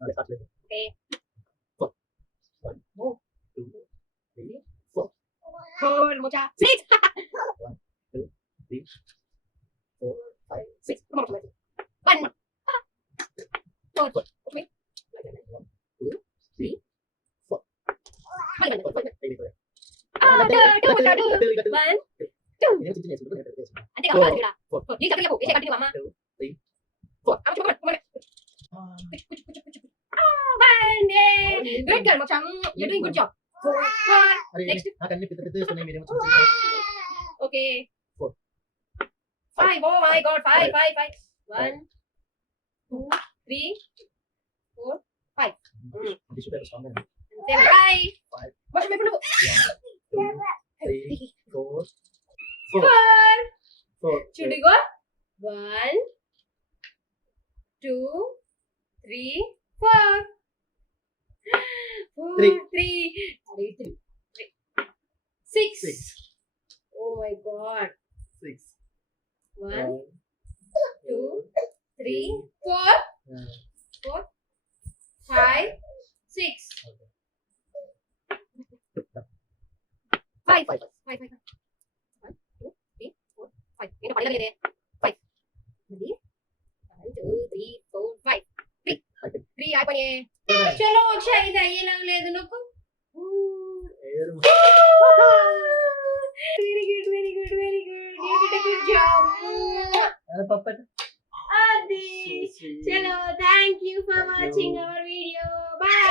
Okay. 4. 1, 2, 3, 4. 4 Mocha. 6. 1, 2, 3, 4, 5, 6. 1. 4. 1, 2, 3, 4. Ah, 2 Mocha. 2. 1. 2. Ini cincinnya sebetulnya dari dia. Nanti kamu harus bilang. Ini tapi ya Bu, ini continue Mama. 2, 3, 4. Kamu coba. One day. Good girl, Mocha. You're doing good job. 4. Next. Akan ini pintar-pintar sunai minum cincin. Okay. 4. 5. Oh my God. 5. 1, 2, 3, 4, 5. Nanti sudah harus pamer. 7. 5. Mocha main dulu. 3, 4. 4. 4. Should we go? 1, 2, 3, 4. 3. 6. Oh my God. 6. 1, 2, 3, 4, 5, 6. 5. 1, 2, 3, 4, 5. Ini paling lagi deh. 5. Jadi 1, 2, 3, 4, 5. 3 అయిపోయినాయి. చలో అక్షయ్ ఇది అయ్యేలాగా లేదు నాకు. Very good. You did a good job. Adi. Chalo, thank you for watching our